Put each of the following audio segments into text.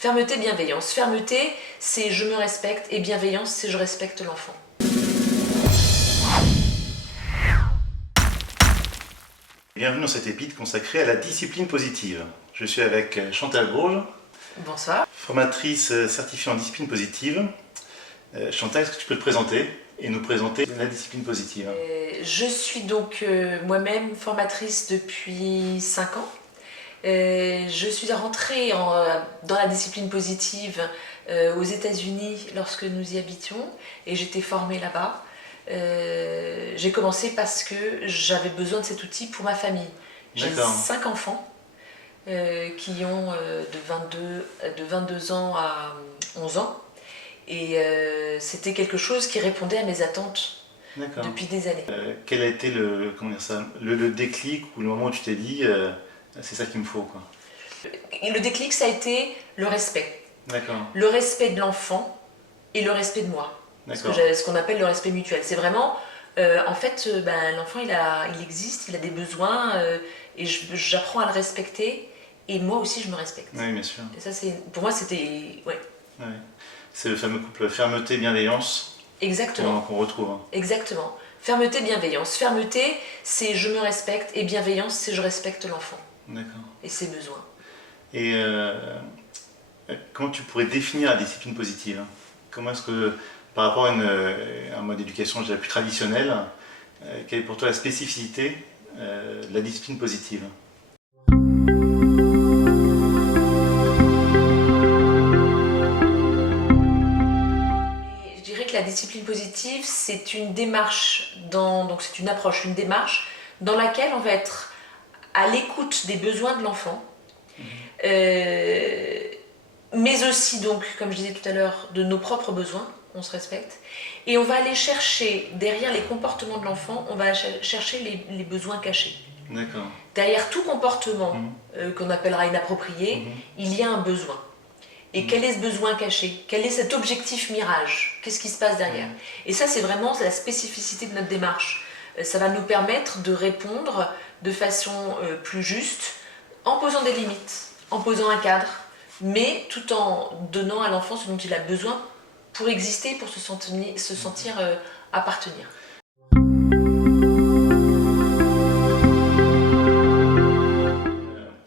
Fermeté, bienveillance. Fermeté, c'est je me respecte, et bienveillance, c'est je respecte l'enfant. Bienvenue dans cet épisode consacré à la discipline positive. Je suis avec Chantal Bourges, Bonsoir. formatrice certifiée en discipline positive. Chantal, est-ce que tu peux te présenter et nous présenter la discipline positive? Je suis donc moi-même formatrice depuis 5 ans. Je suis rentrée dans la discipline positive aux États-Unis lorsque nous y habitions et j'étais formée là-bas. J'ai commencé parce que j'avais besoin de cet outil pour ma famille. J'ai 5 enfants qui ont de 22 ans à 11 ans et c'était quelque chose qui répondait à mes attentes depuis des années. Quel a été le déclic ou le moment où tu t'es dit c'est ça qu'il me faut, quoi? Le déclic, ça a été le respect. D'accord. Le respect de l'enfant et le respect de moi. Ce qu'on appelle le respect mutuel. C'est vraiment, l'enfant il existe, il a des besoins et j'apprends à le respecter et moi aussi je me respecte. Oui, bien sûr. Et ça, pour moi, c'était... Ouais. Ouais. C'est le fameux couple fermeté-bienveillance. Exactement. Qu'on retrouve. Exactement. Fermeté, bienveillance. Fermeté, c'est je me respecte et bienveillance, c'est je respecte l'enfant. D'accord. Et ses besoins. Et comment tu pourrais définir la discipline positive? Comment est-ce que, par rapport à un mode d'éducation déjà plus traditionnel, quelle est pour toi la spécificité de la discipline positive? Je dirais que la discipline positive, c'est une démarche, donc c'est une approche, une démarche dans laquelle on va être à l'écoute des besoins de l'enfant, mais aussi, donc, comme je disais tout à l'heure, de nos propres besoins, on se respecte, et on va aller chercher, derrière les comportements de l'enfant, on va chercher les besoins cachés. D'accord. Derrière tout comportement qu'on appellera inapproprié, il y a un besoin. Et quel est ce besoin caché? Quel est cet objectif mirage? Qu'est-ce qui se passe derrière? Et ça, c'est vraiment la spécificité de notre démarche. Ça va nous permettre de répondre de façon plus juste, en posant des limites, en posant un cadre, mais tout en donnant à l'enfant ce dont il a besoin pour exister, pour se sentir appartenir.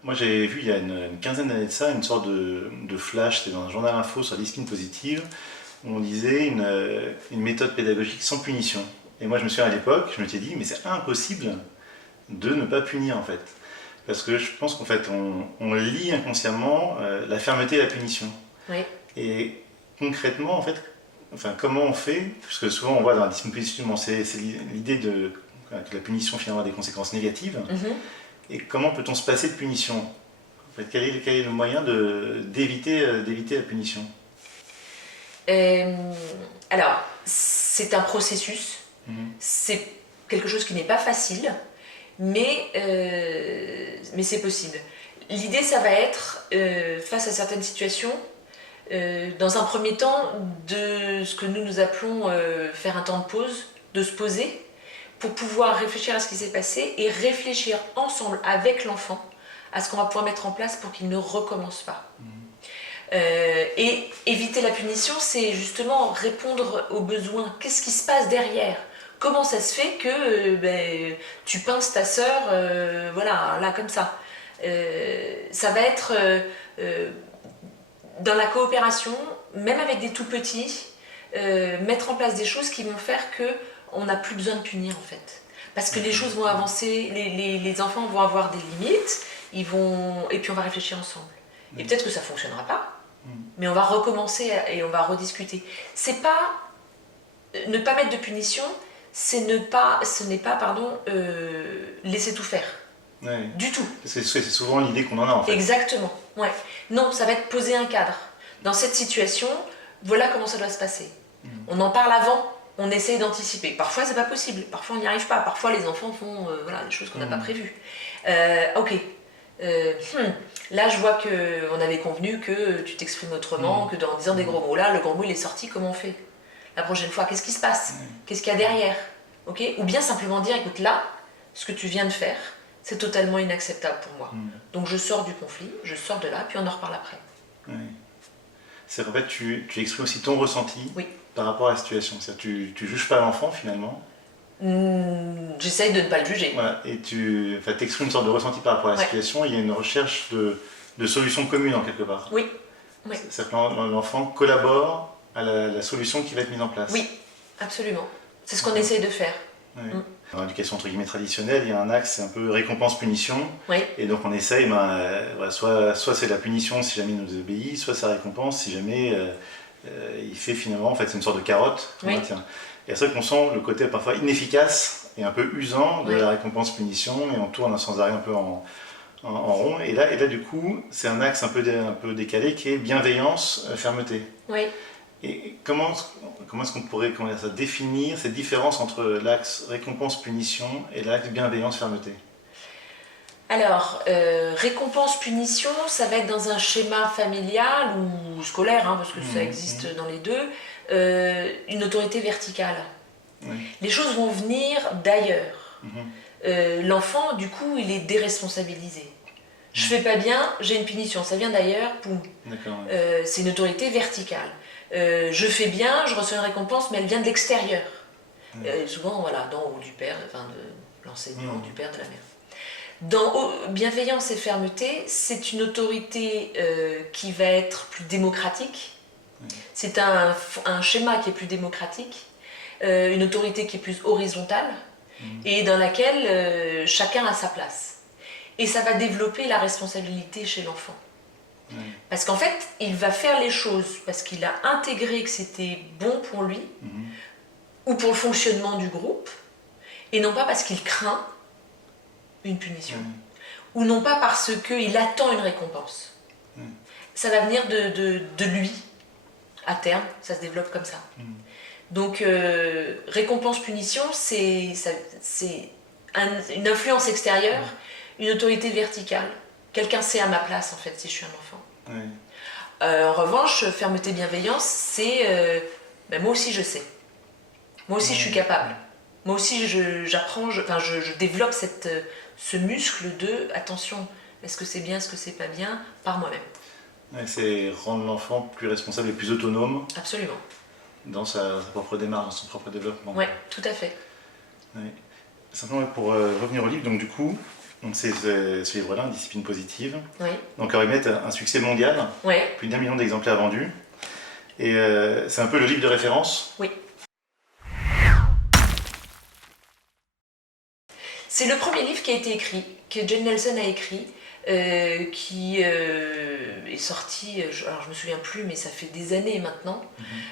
Moi, j'avais vu il y a une quinzaine d'années de ça une sorte de flash, c'était dans un journal info sur la discipline positive, où on disait une méthode pédagogique sans punition. Et moi, je me souviens à l'époque, je me suis dit, mais c'est impossible de ne pas punir, en fait. Parce que je pense qu'en fait, on lie inconsciemment la fermeté et la punition. Oui. Et concrètement, en fait, comment on fait? Parce que souvent, on voit dans la discipline positive, c'est l'idée que la punition finalement a des conséquences négatives. Et comment peut-on se passer de punition? En fait, quel est le moyen d'éviter la punition? Alors, c'est un processus, c'est quelque chose qui n'est pas facile, mais c'est possible. L'idée, ça va être, face à certaines situations, dans un premier temps, de ce que nous appelons faire un temps de pause, de se poser, pour pouvoir réfléchir à ce qui s'est passé et réfléchir ensemble avec l'enfant à ce qu'on va pouvoir mettre en place pour qu'il ne recommence pas. Et éviter la punition, c'est justement répondre aux besoins. Qu'est-ce qui se passe derrière? Comment ça se fait que tu pinces ta sœur, voilà, là, comme ça? Ça va être dans la coopération, même avec des tout petits, mettre en place des choses qui vont faire qu'on n'a plus besoin de punir, en fait. Parce que les choses vont avancer, les enfants vont avoir des limites, et puis on va réfléchir ensemble. Et peut-être que ça ne fonctionnera pas, mais on va recommencer et on va rediscuter. C'est pas ne pas mettre de punition, ce n'est pas laisser tout faire. Ouais. Du tout. C'est souvent l'idée qu'on en a, en fait. Exactement. Ouais. Non, ça va être poser un cadre. Dans cette situation, voilà comment ça doit se passer. On en parle avant, on essaye d'anticiper. Parfois, c'est pas possible. Parfois, on n'y arrive pas. Parfois, les enfants font des choses qu'on n'a pas prévues. Ok. Là, je vois qu'on avait convenu que tu t'exprimes autrement, que en disant des gros mots. Là, le gros mot, il est sorti, comment on fait? La prochaine fois, qu'est-ce qui se passe? Qu'est-ce qu'il y a derrière? Okay? Ou bien simplement dire, écoute, là, ce que tu viens de faire, c'est totalement inacceptable pour moi. Donc je sors du conflit, je sors de là, puis on en reparle après. C'est qu'en fait, tu exprimes aussi ton ressenti Oui. par rapport à la situation. C'est-à-dire tu juges pas l'enfant finalement. J'essaye de ne pas le juger. Voilà, et exprimes une sorte de ressenti par rapport à la situation. Il y a une recherche de solutions communes en quelque part. Oui. Oui. C'est-à-dire que l'enfant collabore à la solution qui va être mise en place. Oui, absolument. C'est ce qu'on essaye de faire. Oui. Dans l'éducation entre guillemets traditionnelle, il y a un axe, c'est un peu récompense-punition. Oui. Et donc on essaye, soit c'est la punition si jamais il nous désobéit, soit c'est la récompense si jamais il fait finalement, en fait c'est une sorte de carotte. Oui. Et c'est vrai qu'on sent le côté parfois inefficace et un peu usant de la récompense-punition, et on tourne sans arrêt un peu en rond. Et là du coup, c'est un axe un peu décalé qui est bienveillance, fermeté. Oui. Et comment est-ce qu'on pourrait définir cette différence entre l'axe récompense-punition et l'axe bienveillance-fermeté? Alors, récompense-punition, ça va être dans un schéma familial ou scolaire, hein, parce que ça existe dans les deux, une autorité verticale. Oui. Les choses vont venir d'ailleurs. L'enfant, du coup, il est déresponsabilisé. Je fais pas bien, j'ai une punition, ça vient d'ailleurs, poum. C'est une autorité verticale. Je fais bien, je reçois une récompense, mais elle vient de l'extérieur. Souvent, voilà, d'en haut du père, enfin de l'enseignant, du père, de la mère. Dans bienveillance et fermeté, c'est une autorité qui va être plus démocratique. C'est un schéma qui est plus démocratique, une autorité qui est plus horizontale, et dans laquelle chacun a sa place. Et ça va développer la responsabilité chez l'enfant. Parce qu'en fait, il va faire les choses parce qu'il a intégré que c'était bon pour lui, ou pour le fonctionnement du groupe, et non pas parce qu'il craint une punition, ou non pas parce qu'il attend une récompense. Ça va venir de lui, à terme, ça se développe comme ça. Donc, récompense-punition, c'est une influence extérieure, une autorité verticale. Quelqu'un sait à ma place, en fait, si je suis un enfant. En revanche, fermeté-bienveillance, c'est moi aussi je sais. Moi aussi je suis capable. Moi aussi j'apprends, je développe ce muscle de attention, est-ce que c'est bien, est-ce que c'est pas bien, par moi-même. C'est rendre l'enfant plus responsable et plus autonome. Absolument. Dans sa propre démarche, dans son propre développement. Oui, tout à fait. Simplement pour revenir au livre, donc du coup, c'est ce livre-là, Discipline positive. Donc à mettre un succès mondial, plus d'1 million d'exemplaires vendus. Et c'est un peu le livre de référence. Oui. C'est le premier livre qui a été écrit, que Jane Nelson a écrit, qui est sorti, alors je me souviens plus, mais ça fait des années maintenant,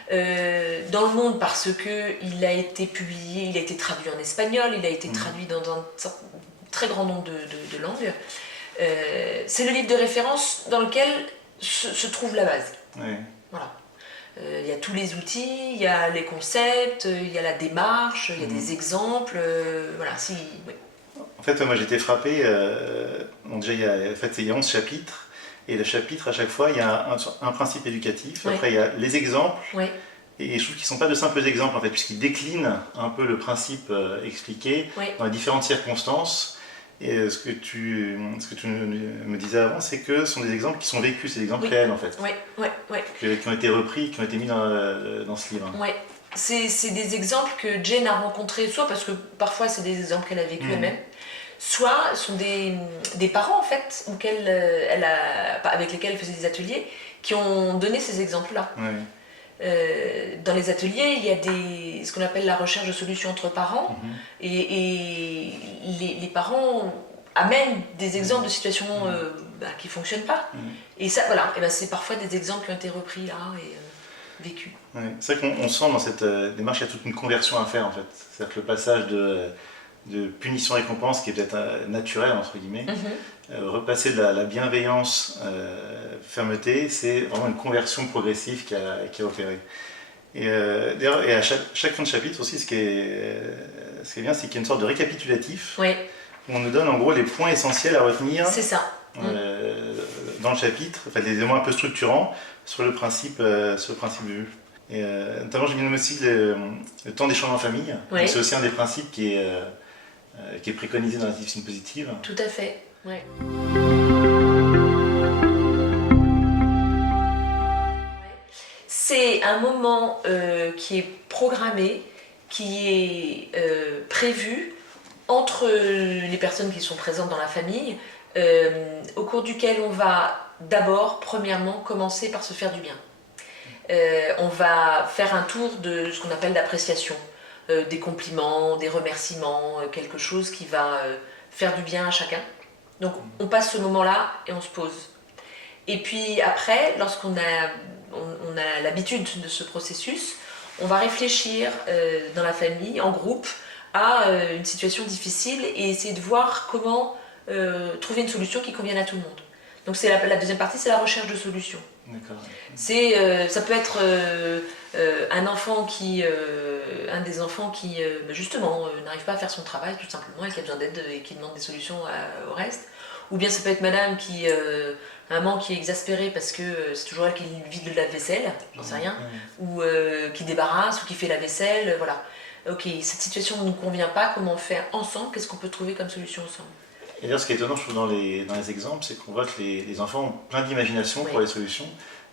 dans le monde parce qu'il a été publié, il a été traduit en espagnol, il a été traduit dans un très grand nombre de langues. C'est le livre de référence dans lequel se trouve la base. Voilà. Il y a tous les outils, il y a les concepts, il y a la démarche, il y a des exemples, voilà. En fait, moi j'ai été frappé, déjà il y a 11 chapitres, et le chapitre à chaque fois il y a un principe éducatif, après il y a les exemples, et je trouve qu'ils ne sont pas de simples exemples en fait, puisqu'ils déclinent un peu le principe expliqué dans les différentes circonstances. Et ce que tu me disais avant, c'est que ce sont des exemples qui sont vécus, c'est des exemples réels en fait, qui ont été repris, qui ont été mis dans ce livre. C'est des exemples que Jane a rencontrés, soit parce que parfois c'est des exemples qu'elle a vécu elle-même, soit sont des parents en fait avec lesquels elle faisait des ateliers qui ont donné ces exemples-là. Dans les ateliers, il y a ce qu'on appelle la recherche de solutions entre parents, et les parents amènent des exemples de situations qui ne fonctionnent pas. Et ça, voilà, et c'est parfois des exemples qui ont été repris là et vécus. C'est vrai qu'on sent dans cette démarche qu'il y a toute une conversion à faire en fait. C'est-à-dire que le passage de punition-récompense qui est peut-être naturel entre guillemets, repasser de la bienveillance, fermeté, c'est vraiment une conversion progressive qui a opéré. Et d'ailleurs, à chaque fin de chapitre aussi, ce qui est bien, c'est qu'il y a une sorte de récapitulatif où on nous donne en gros les points essentiels à retenir. C'est ça. Dans le chapitre, enfin, des éléments un peu structurants sur le principe vu. Et notamment, j'ai bien nommé aussi le temps d'échange en famille. C'est aussi un des principes qui est préconisé dans la discipline positive. Tout à fait. C'est un moment qui est programmé, qui est prévu entre les personnes qui sont présentes dans la famille, au cours duquel on va d'abord, premièrement, commencer par se faire du bien. On va faire un tour de ce qu'on appelle d'appréciation, des compliments, des remerciements, quelque chose qui va faire du bien à chacun. Donc on passe ce moment-là et on se pose. Et puis après, lorsqu'on a l'habitude de ce processus, on va réfléchir dans la famille, en groupe, à une situation difficile et essayer de voir comment trouver une solution qui convienne à tout le monde. Donc c'est la deuxième partie, c'est la recherche de solutions. Ça peut être un des enfants qui justement n'arrive pas à faire son travail tout simplement et qui a besoin d'aide et qui demande des solutions au reste. Ou bien ça peut être maman qui est exaspérée parce que c'est toujours elle qui vide le lave-vaisselle, j'en sais rien, ou qui débarrasse ou qui fait la vaisselle, voilà. Ok, cette situation ne nous convient pas, comment faire ensemble, qu'est-ce qu'on peut trouver comme solution ensemble? Et d'ailleurs, ce qui est étonnant, je trouve, dans les exemples, c'est qu'on voit que les enfants ont plein d'imagination pour les solutions,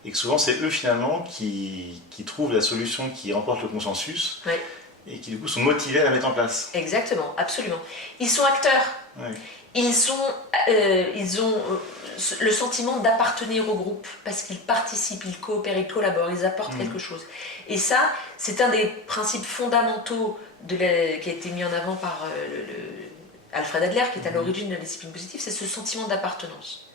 et que souvent, c'est eux, finalement, qui trouvent la solution qui remporte le consensus, et qui, du coup, sont motivés à la mettre en place. Exactement, absolument. Ils sont acteurs. Ils ont le sentiment d'appartenir au groupe, parce qu'ils participent, ils coopèrent, ils collaborent, ils apportent quelque chose. Et ça, c'est un des principes fondamentaux qui a été mis en avant par Alfred Adler, qui est à l'origine de la discipline positive, c'est ce sentiment d'appartenance.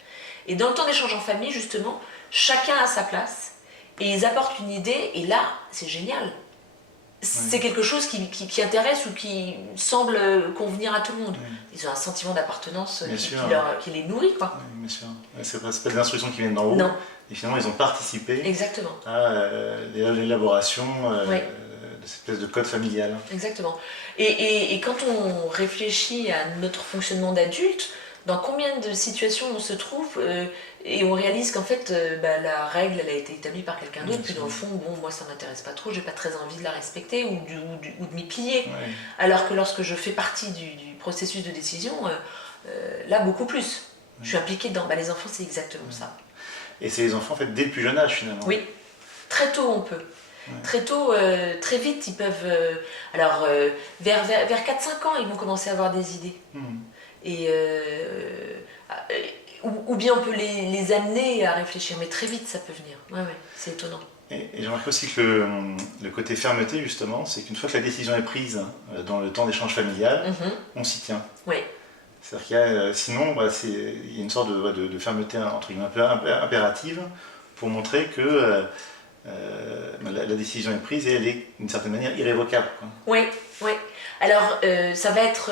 Et dans le temps d'échange en famille, justement, chacun a sa place, et ils apportent une idée, et là, c'est génial. C'est quelque chose qui intéresse ou qui semble convenir à tout le monde. Ils ont un sentiment d'appartenance qui les nourrit, quoi. Bien sûr. C'est pas des instructions qui viennent d'en haut, et finalement, ils ont participé à l'élaboration de cette espèce de code familial. Exactement. Et quand on réfléchit à notre fonctionnement d'adulte, dans combien de situations on se trouve et on réalise qu'en fait la règle elle a été établie par quelqu'un d'autre, puis dans le fond, bon, moi ça m'intéresse pas trop, j'ai pas très envie de la respecter ou de m'y plier. Alors que lorsque je fais partie du processus de décision, là beaucoup plus. Je suis impliquée dedans. Les enfants, c'est exactement ça. Et c'est les enfants en fait dès le plus jeune âge finalement. Oui, très tôt on peut. Très tôt, très vite, ils peuvent... vers 4-5 ans, ils vont commencer à avoir des idées. Et, ou bien on peut les amener à réfléchir, mais très vite ça peut venir. C'est étonnant. Et j'ai remarqué aussi que le côté fermeté, justement, c'est qu'une fois que la décision est prise dans le temps d'échange familial, on s'y tient. C'est-à-dire qu'il y a, sinon, il y a une sorte de fermeté entre guillemets, un peu impérative pour montrer que la décision est prise et elle est d'une certaine manière irrévocable. Oui. Alors, ça va être...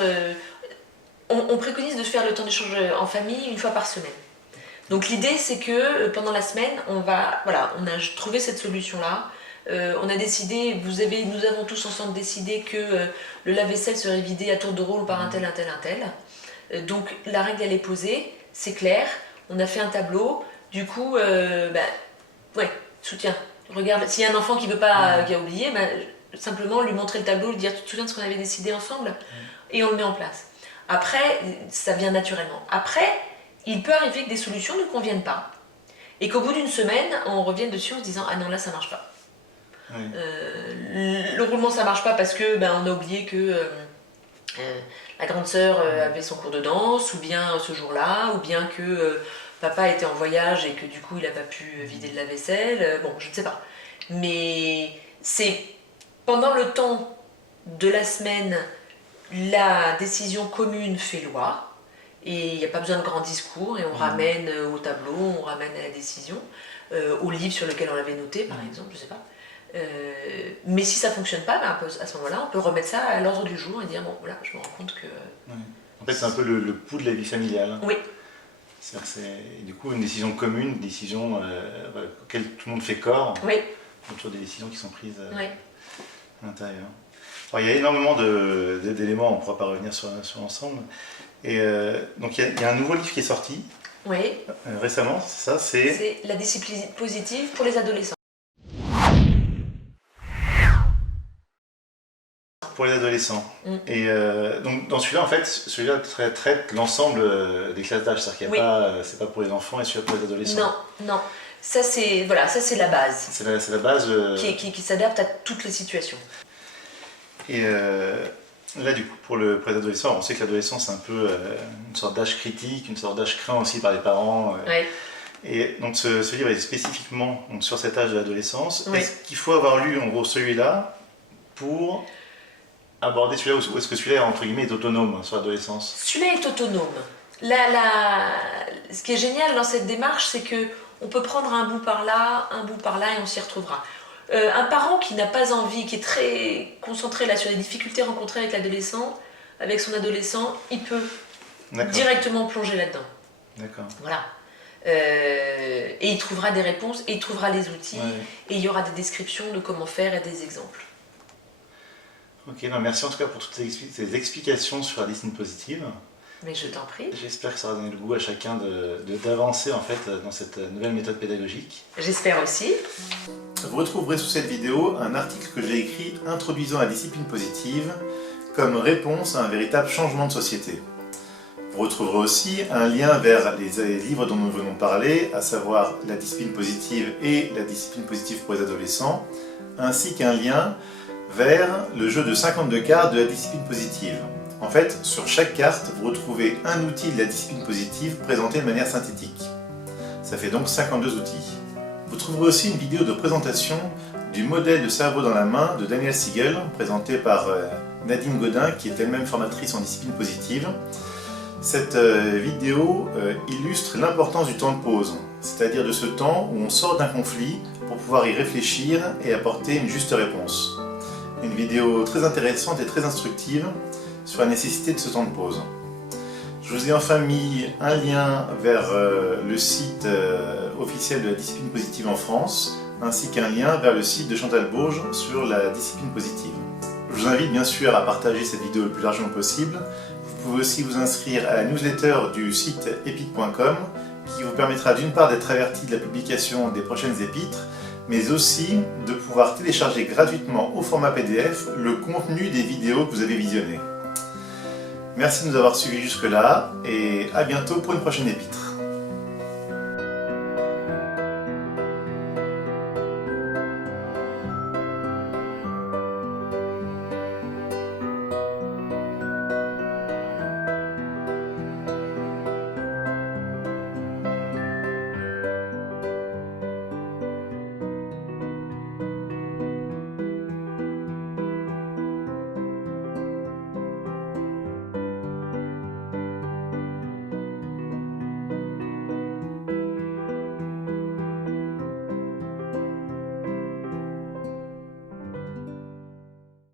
on préconise de faire le temps d'échange en famille une fois par semaine. Donc l'idée, c'est que pendant la semaine, on a trouvé cette solution-là. On a décidé, nous avons tous ensemble décidé que le lave-vaisselle serait vidé à tour de rôle par un tel. Donc la règle, elle est posée, c'est clair. On a fait un tableau. Du coup, soutien. Regarde, s'il y a un enfant qui veut pas, qui a oublié, simplement lui montrer le tableau, lui dire, tu te souviens de ce qu'on avait décidé ensemble? Et on le met en place. Après, ça vient naturellement. Après, il peut arriver que des solutions ne conviennent pas. Et qu'au bout d'une semaine, on revienne dessus en se disant, ah non, là, ça marche pas. Le roulement, ça marche pas parce que on a oublié que la grande sœur avait son cours de danse, ou bien ce jour-là, ou bien que papa était en voyage et que du coup, il n'a pas pu vider le lave-vaisselle. Bon, je ne sais pas. Mais c'est pendant le temps de la semaine, la décision commune fait loi, et il n'y a pas besoin de grands discours, et on ramène au tableau, on ramène à la décision, au livre sur lequel on l'avait noté, par exemple, je ne sais pas. Mais si ça ne fonctionne pas, à ce moment-là, on peut remettre ça à l'ordre du jour et dire, bon, voilà, je me rends compte que... En fait, c'est un peu le pouls de la vie familiale. Oui. C'est du coup une décision commune, une décision auquel tout le monde fait corps, autour des décisions qui sont prises à l'intérieur. Alors, il y a énormément d'éléments, on ne pourra pas revenir sur l'ensemble. Et donc il y a un nouveau livre qui est sorti récemment, c'est ça, c'est La discipline positive pour les adolescents. Pour les adolescents. Et donc dans celui-là, en fait, celui-là traite l'ensemble des classes d'âge, c'est-à-dire qu'il n'y a pas, c'est pas pour les enfants et celui-là pour les adolescents. Non. Ça c'est voilà, ça c'est la base. C'est la base. Qui s'adapte à toutes les situations. Et là, du coup, pour les adolescents, on sait que l'adolescence c'est un peu une sorte d'âge critique, une sorte d'âge craint aussi par les parents. Ouais. Et donc ce livre est spécifiquement donc, sur cet âge de l'adolescence. Oui. Est-ce qu'il faut avoir lu en gros celui-là pour aborder celui-là, ou est-ce que celui-là entre guillemets est autonome sur l'adolescence? Celui-là est autonome. Ce qui est génial dans cette démarche, c'est que on peut prendre un bout par là, et on s'y retrouvera. Un parent qui n'a pas envie, qui est très concentré là sur les difficultés rencontrées avec l'adolescent, avec son adolescent, il peut directement plonger là-dedans. D'accord. Voilà. Et il trouvera des réponses, et il trouvera les outils, et il y aura des descriptions de comment faire et des exemples. Ok, non, merci en tout cas pour toutes ces explications sur la discipline positive. Mais je t'en prie. J'espère que ça aura donné le goût à chacun d'avancer en fait dans cette nouvelle méthode pédagogique. J'espère aussi. Vous retrouverez sous cette vidéo un article que j'ai écrit introduisant la discipline positive comme réponse à un véritable changement de société. Vous retrouverez aussi un lien vers les livres dont nous venons de parler, à savoir la discipline positive et la discipline positive pour les adolescents, ainsi qu'un lien vers le jeu de 52 cartes de la discipline positive. En fait, sur chaque carte, vous retrouvez un outil de la discipline positive présenté de manière synthétique. Ça fait donc 52 outils. Vous trouverez aussi une vidéo de présentation du modèle de cerveau dans la main de Daniel Siegel, présenté par Nadine Godin, qui est elle-même formatrice en discipline positive. Cette vidéo illustre l'importance du temps de pause, c'est-à-dire de ce temps où on sort d'un conflit pour pouvoir y réfléchir et apporter une juste réponse. Une vidéo très intéressante et très instructive sur la nécessité de ce temps de pause. Je vous ai enfin mis un lien vers le site officiel de la discipline positive en France, ainsi qu'un lien vers le site de Chantal Bourges sur la discipline positive. Je vous invite bien sûr à partager cette vidéo le plus largement possible. Vous pouvez aussi vous inscrire à la newsletter du site epic.com qui vous permettra d'une part d'être averti de la publication des prochaines épîtres, mais aussi de pouvoir télécharger gratuitement au format PDF le contenu des vidéos que vous avez visionnées. Merci de nous avoir suivis jusque-là et à bientôt pour une prochaine épître.